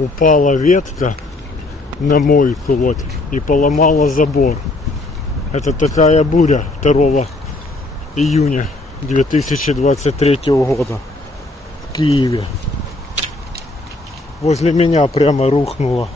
Упала ветка на мойку вот и поломала забор. Это такая буря 2 июня 2023 года в Киеве. Возле меня прямо рухнула